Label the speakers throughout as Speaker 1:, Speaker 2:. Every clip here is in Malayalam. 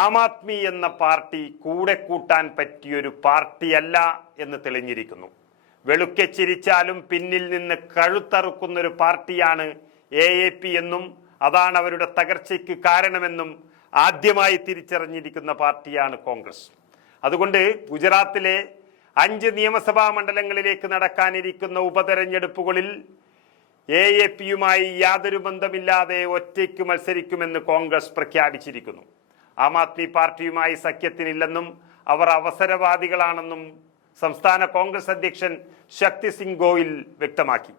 Speaker 1: ആം ആദ്മി എന്ന പാർട്ടി കൂടെ കൂട്ടാൻ പറ്റിയൊരു പാർട്ടിയല്ല എന്ന് തെളിഞ്ഞിരിക്കുന്നു. വെളുക്കെ ചിരിച്ചാലും പിന്നിൽ നിന്ന് കഴുത്തറുക്കുന്നൊരു പാർട്ടിയാണ് എ എ പി എന്നും അതാണ് അവരുടെ തകർച്ചയ്ക്ക് കാരണമെന്നും ആദ്യമായി തിരിച്ചറിഞ്ഞിരിക്കുന്ന പാർട്ടിയാണ് കോൺഗ്രസ്. അതുകൊണ്ട് ഗുജറാത്തിലെ അഞ്ച് നിയമസഭാ മണ്ഡലങ്ങളിലേക്ക് നടക്കാനിരിക്കുന്ന ഉപതെരഞ്ഞെടുപ്പുകളിൽ എ എ പിയുമായി യാതൊരു ബന്ധമില്ലാതെ ഒറ്റയ്ക്ക് മത്സരിക്കുമെന്ന് കോൺഗ്രസ് പ്രഖ്യാപിച്ചിരിക്കുന്നു. ആം ആദ്മി പാർട്ടിയുമായി സഖ്യത്തിനില്ലെന്നും അവർ അവസരവാദികളാണെന്നും സംസ്ഥാന കോൺഗ്രസ് അധ്യക്ഷൻ ശക്തി സിംഗ് ഗോയിൽ വ്യക്തമാക്കി.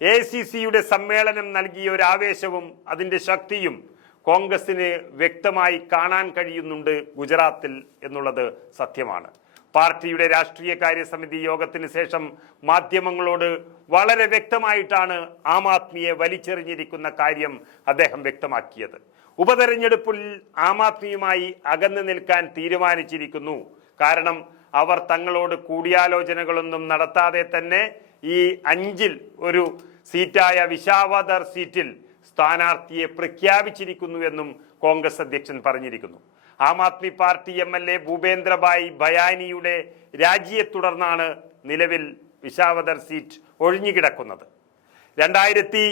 Speaker 1: എ സി സിയുടെ സമ്മേളനം നൽകിയ ഒരു ആവേശവും അതിന്റെ ശക്തിയും കോൺഗ്രസിന് വ്യക്തമായി കാണാൻ കഴിയുന്നുണ്ട് ഗുജറാത്തിൽ എന്നുള്ളത് സത്യമാണ്. പാർട്ടിയുടെ രാഷ്ട്രീയ കാര്യസമിതി യോഗത്തിന് ശേഷം മാധ്യമങ്ങളോട് വളരെ വ്യക്തമായിട്ടാണ് ആം ആദ്മിയെ വലിച്ചെറിഞ്ഞിരിക്കുന്ന കാര്യം അദ്ദേഹം വ്യക്തമാക്കിയത്. ഉപതെരഞ്ഞെടുപ്പിൽ ആം ആദ്മിയുമായി അകന്നു നിൽക്കാൻ തീരുമാനിച്ചിരിക്കുന്നു. കാരണം അവർ തങ്ങളോട് കൂടിയാലോചനകളൊന്നും നടത്താതെ തന്നെ ഈ അഞ്ചിൽ ഒരു സീറ്റായ വിശാവദർ സീറ്റിൽ സ്ഥാനാർത്ഥിയെ പ്രഖ്യാപിച്ചിരിക്കുന്നു എന്നും കോൺഗ്രസ് അധ്യക്ഷൻ പറഞ്ഞിരിക്കുന്നു. Aam Aadmi Party M L A Bhupendrabhai ബയാനിയുടെ രാജിയെ തുടർന്നാണ് നിലവിൽ വിശാവദർ സീറ്റ് ഒഴിഞ്ഞുകിടക്കുന്നത്. രണ്ടായിരത്തി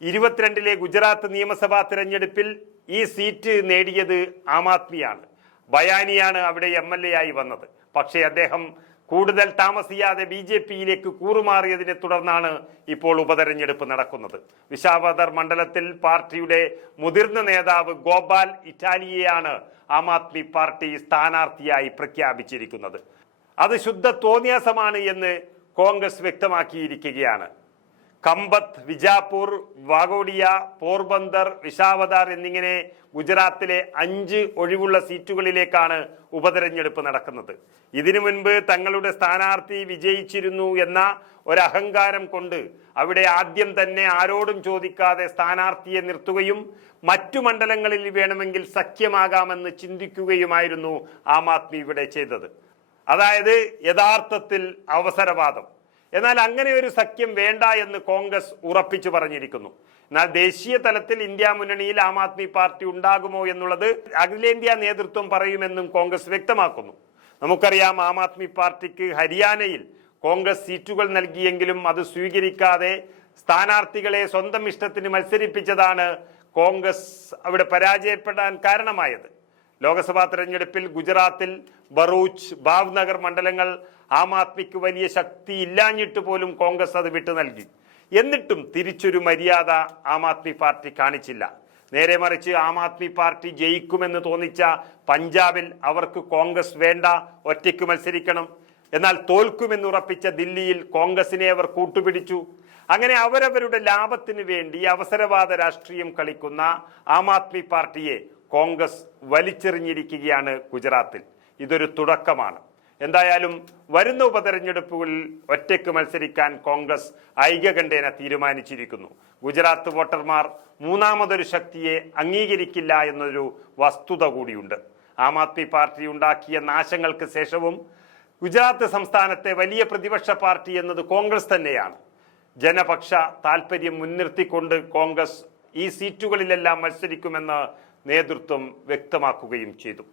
Speaker 1: ഇരുപത്തിരണ്ടിലെ ഗുജറാത്ത് നിയമസഭാ തിരഞ്ഞെടുപ്പിൽ ഈ സീറ്റ് നേടിയത് ആം ആദ്മിയാണ്. ബയാനിയാണ് അവിടെ എം എൽ എ ആയി വന്നത്. പക്ഷേ അദ്ദേഹം കൂടുതൽ താമസിയാതെ ബി ജെ പിയിലേക്ക് കൂറുമാറിയതിനെ തുടർന്നാണ് ഇപ്പോൾ ഉപതെരഞ്ഞെടുപ്പ് നടക്കുന്നത്. വിശാവദർ മണ്ഡലത്തിൽ പാർട്ടിയുടെ മുതിർന്ന നേതാവ് ഗോപാൽ ഇറ്റാലിയെയാണ് ആം ആദ്മി പാർട്ടി സ്ഥാനാർത്ഥിയായി പ്രഖ്യാപിച്ചിരിക്കുന്നത്. അത് ശുദ്ധ തോന്നിയാസമാണ് എന്ന് കോൺഗ്രസ് വ്യക്തമാക്കിയിരിക്കുകയാണ്. കമ്പത്ത് വിജാപൂർ വാഗോഡിയ പോർബന്ദർ വിശാവദാർ എന്നിങ്ങനെ ഗുജറാത്തിലെ അഞ്ച് ഒഴിവുള്ള സീറ്റുകളിലേക്കാണ് ഉപതെരഞ്ഞെടുപ്പ് നടക്കുന്നത്. ഇതിനു മുൻപ് തങ്ങളുടെ സ്ഥാനാർത്ഥി വിജയിച്ചിരുന്നു എന്ന ഒരഹങ്കാരം കൊണ്ട് അവിടെ ആദ്യം തന്നെ ആരോടും ചോദിക്കാതെ സ്ഥാനാർത്ഥിയെ നിർത്തുകയും മറ്റു മണ്ഡലങ്ങളിൽ വേണമെങ്കിൽ സഖ്യമാകാമെന്ന് ചിന്തിക്കുകയുമായിരുന്നു ആം ആദ്മി ഇവിടെ ചെയ്തത്. അതായത് യഥാർത്ഥത്തിൽ അവസരവാദം. എന്നാൽ അങ്ങനെ ഒരു സഖ്യം വേണ്ട എന്ന് കോൺഗ്രസ് ഉറപ്പിച്ചു പറഞ്ഞിരിക്കുന്നു. എന്നാൽ ദേശീയ തലത്തിൽ ഇന്ത്യ മുന്നണിയിൽ ആം ആദ്മി പാർട്ടി ഉണ്ടാകുമോ എന്നുള്ളത് അഖിലേന്ത്യാ നേതൃത്വം പറയുമെന്നും കോൺഗ്രസ് വ്യക്തമാക്കുന്നു. നമുക്കറിയാം ആം ആദ്മി പാർട്ടിക്ക് ഹരിയാനയിൽ കോൺഗ്രസ് സീറ്റുകൾ നൽകിയെങ്കിലും അത് സ്വീകരിക്കാതെ സ്ഥാനാർത്ഥികളെ സ്വന്തം ഇഷ്ടത്തിന് മത്സരിപ്പിച്ചതാണ് കോൺഗ്രസ് അവിടെ പരാജയപ്പെടാൻ കാരണമായത്. ലോക്സഭാ തെരഞ്ഞെടുപ്പിൽ ഗുജറാത്തിൽ ബറൂച്ച് ഭാവ്നഗർ മണ്ഡലങ്ങൾ ആം ആദ്മിക്ക് വലിയ ശക്തി ഇല്ലാഞ്ഞിട്ട് പോലും കോൺഗ്രസ് അത് വിട്ടു നൽകി. എന്നിട്ടും തിരിച്ചൊരു മര്യാദ ആം ആദ്മി പാർട്ടി കാണിച്ചില്ല. നേരെ മറിച്ച് ആം ആദ്മി പാർട്ടി ജയിക്കുമെന്ന് തോന്നിച്ച പഞ്ചാബിൽ അവർക്ക് കോൺഗ്രസ് വേണ്ട ഒറ്റയ്ക്ക് മത്സരിക്കണം. എന്നാൽ തോൽക്കുമെന്ന് ഉറപ്പിച്ച ദില്ലിയിൽ കോൺഗ്രസിനെ അവർ കൂട്ടുപിടിച്ചു. അങ്ങനെ അവരവരുടെ ലാഭത്തിന് വേണ്ടി അവസരവാദ രാഷ്ട്രീയം കളിക്കുന്ന ആം ആദ്മി പാർട്ടിയെ കോൺഗ്രസ് വലിച്ചെറിഞ്ഞിരിക്കുകയാണ് ഗുജറാത്തിൽ. ഇതൊരു തുടക്കമാണ്. എന്തായാലും വരുന്ന ഉപതെരഞ്ഞെടുപ്പുകളിൽ ഒറ്റയ്ക്ക് മത്സരിക്കാൻ കോൺഗ്രസ് ഐക്യകണ്ഠേന തീരുമാനിച്ചിരിക്കുന്നു. ഗുജറാത്ത് വോട്ടർമാർ മൂന്നാമതൊരു ശക്തിയെ അംഗീകരിക്കില്ല എന്നൊരു വസ്തുത കൂടിയുണ്ട്. ആം ആദ്മി പാർട്ടി ഉണ്ടാക്കിയ നാശങ്ങൾക്ക് ശേഷവും ഗുജറാത്ത് സംസ്ഥാനത്തെ വലിയ പ്രതിപക്ഷ പാർട്ടി എന്നത് കോൺഗ്രസ് തന്നെയാണ്. ജനപക്ഷ താൽപ്പര്യം മുൻനിർത്തിക്കൊണ്ട് കോൺഗ്രസ് ഈ സീറ്റുകളിലെല്ലാം മത്സരിക്കുമെന്ന് നേതൃത്വം വ്യക്തമാക്കുകയും ചെയ്തു.